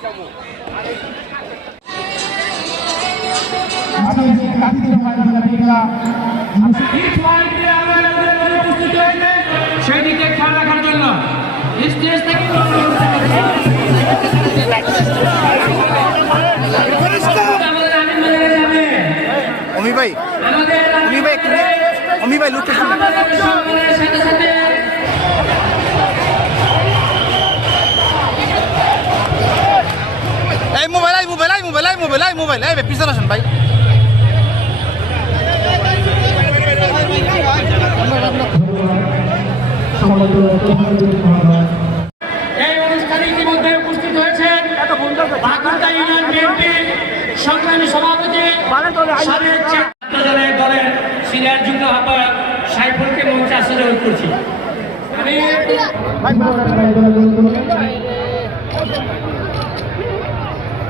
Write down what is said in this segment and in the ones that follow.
সেই মোবাইল, এই মোবাইল, এই পিছনে আসেন ভাই। এই অনুষ্ঠানে ইতিমধ্যে উপস্থিত হয়েছেন বাঁকুড়া ইউনিয়ন বিএনপি সংগ্রামী সভাপতি দলের সিনিয়র যুগ্ম আহ্বায়ক সাইফুলকে মঞ্চে আসলে করছি। আমি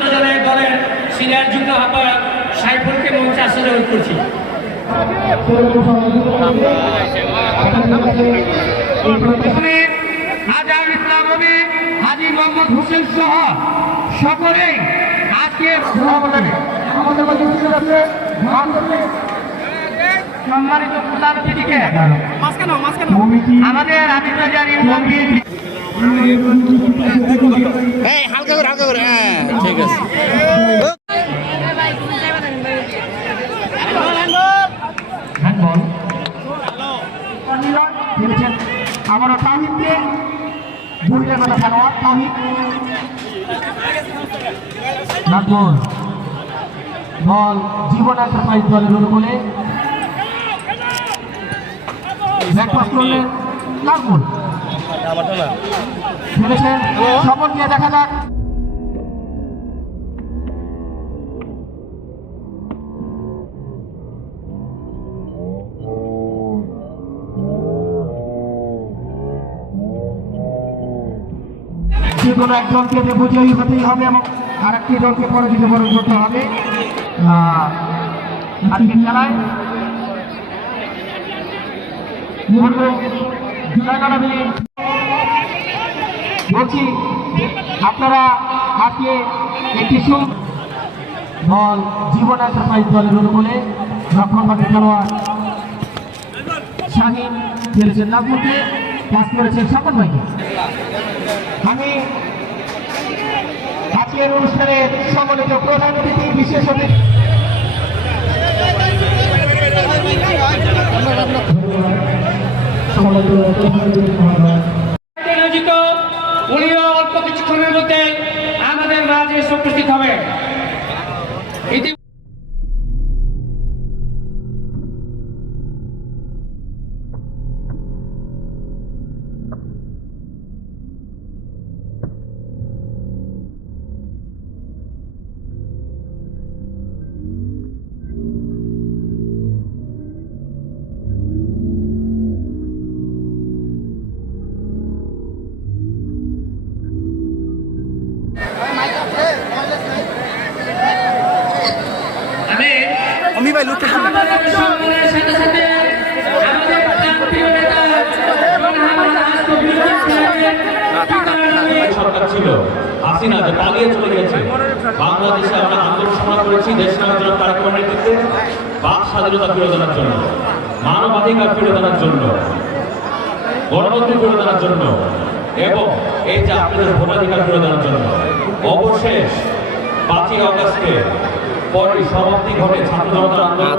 ছাত্রদলের দলের সিনিয়র যুগ্ম আহ্বায়ক সাইফুলকে মঞ্চে আসলে অনুরোধ করছি। আজহার ইসলাম হাজি মোহাম্মদ হোসেন সহ সকলেই আজকে আমাদের সম্মানিত প্রধান অতিথিকে আমাদের আমির বাজার ইউনিয়ন এই হালকা করে হালকা করে হ্যাঁ ঠিক আছে। আবারও তাহিদকে দূরের কথা খেলোয়াড় তাহিদ নাজমুল বল জীবন এন্টারপ্রাইজ দলের অনুকূলে ব্যাকপাস করলেন নাজমুল খেলেছেন শপথ নিয়ে দেখা যাক। যে কোনো একজনকে যে বিজয়ী হতেই হবে এবং আরেকটি দলকে পরাজিত বরণ করতে হবে। আহ, আজকের খেলায় বলব জুলাই বলছি আপনারা একটি সুখ বল জীবন এন্টারপ্রাইজ দলের অনুকূলে রক্ষণভাগে খেলোয়াড় শাহিন খেলেছেন নাজমুলকে পাস করেছেন স্বপন ভাইকে আমি আজকের অনুষ্ঠানের সম্মানিত প্রধান অতিথি, বিশেষ অতিথি। আয়োজিত ছিল। হাসিনা যে পালিয়ে চলে গেছে। বাংলাদেশে আমরা আন্দোলন করেছি দেশ স্বাধীনতা কার্যক্রমের নেতৃত্বে বাক স্বাধীনতা ফিরে দেওয়ার জন্য মানবাধিকার ফিরে দেওয়ার জন্য গণতন্ত্র ফিরে দেওয়ার জন্য এবং এই যে আপনাদের ভোটাধিকার ফিরে দেওয়ার জন্য অবশেষ পাঁচই অগস্টে পরে সমাপ্তি ঘটে ছাত্র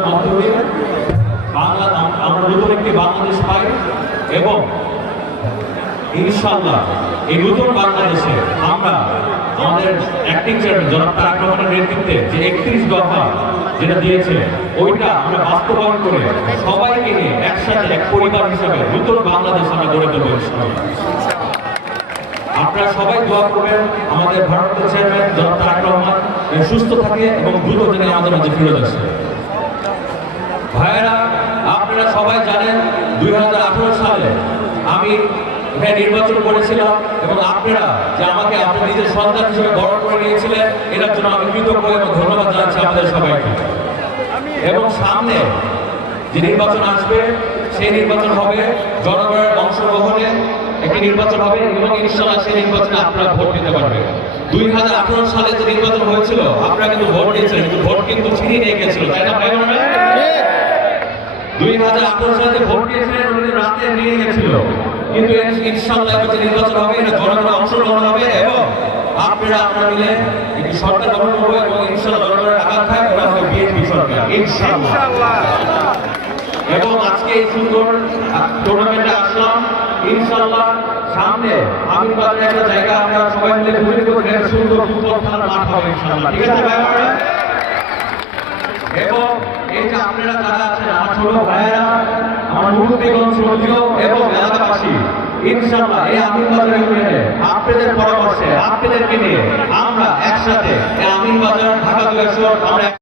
মধ্য বাংলা আমরা নতুন একটি বাংলাদেশ পাই এবং ইনশাআল্লাহ এই নতুন বাংলাদেশে আমরা আমাদের অ্যাক্টিং চেয়ারম্যান জনাব তারেক রহমানের নেতৃত্বে যে একত্রিশ দফা যেটা দিয়েছে, ওইটা আমরা বাস্তবায়ন করে সবাইকে নিয়ে একসাথে এক পরিবার হিসাবে নতুন বাংলাদেশ আমরা গড়ে ইনশাআল্লাহ। আপনারা সবাই দোয়া করবেন, আমাদের ভারতের চেয়ারম্যান জনাব রহমান সুস্থ থাকে এবং দ্রুত তিনি আমাদের মাঝে ফিরে আসে। ভাইয়েরা, আপনারা সবাই জানেন, দুই হাজার আঠেরো সালে আমি এখানে নির্বাচন করেছিলাম এবং আপনারা যে আমাকে আপনার নিজের সন্তান হিসেবে বড় করে নিয়েছিলেন, এটার জন্য আমি কৃতজ্ঞ এবং ধন্যবাদ জানাচ্ছি আপনাদের সবাইকে। এবং সামনে যে নির্বাচন আসবে, সেই নির্বাচন হবে জনগণের নির্বাচন হবে এবং ইনশাল্লাহ সেই নির্বাচনে আপনারা ভোট দিতে পারবেন। দুই হাজার আঠারো সালে যে নির্বাচন হয়েছিল আপনারা কিন্তু ভোট দিয়েছিলেন কিন্তু ভোট কিন্তু ছিনিয়ে নিয়ে গেছিল তাই না ভাই দুই হাজার আঠারো সালে যে ভোট দিয়েছিলেন রাতে নিয়ে গেছিল কিন্তু ইনশাল্লাহ যে নির্বাচন হবে এটা জনগণের অংশগ্রহণ হবে এবং আপনারা আপনারা মিলে একটি সরকার গঠন করব এবং ইনশাল্লাহ জনগণের আকাঙ্ক্ষায় ওরা হবে বিএনপি সরকার ইনশাল্লাহ এবং আজকে এই সুন্দর টুর্নামেন্টে আসলাম। ইনশাল্লাহ সামনে আমির বাজারে একটা জায়গা আমরা সবাই মিলে তৈরি করব একটা সুন্দর ফুটবল খেলার মাঠ হবে ইনশাল্লাহ ঠিক আছে ভাই বোনেরা? এবং এই যে আপনারা যারা আছেন, আমার ছোট ভাইয়েরা, আমার মুরব্বীগণ এবং ইনশাল্লাহ এই আমিনবাজার ইউনিয়নে আপনাদের পরামর্শে, আপনাদেরকে নিয়ে আমরা একসাথে আমিনবাজার ঢাকা আমরা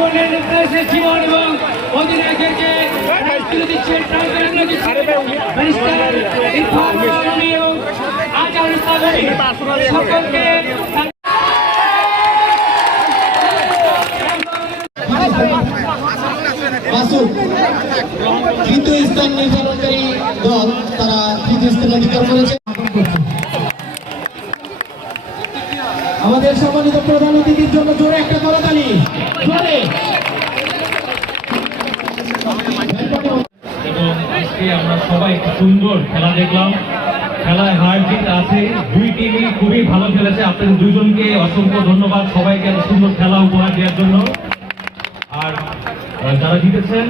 জীবনের জীবন এবং তুলে দিচ্ছেন সকলকে তৃতীয় স্থান নির্ধারণকারী দল তারা তৃতীয় স্থান অধিকার করেছে। আমাদের সম্মানিত প্রধান অতিথির জন্য জোরে একটা করতালি। জোরে। আমরা সবাই সুন্দর খেলা দেখলাম। খেলায় হার জিত আছে, দুই টিমই খুবই ভালো খেলেছে। আপনাদের দুজনকে অসংখ্য ধন্যবাদ সবাইকে সুন্দর খেলা উপহার দেওয়ার জন্য। আর যারা জিতেছেন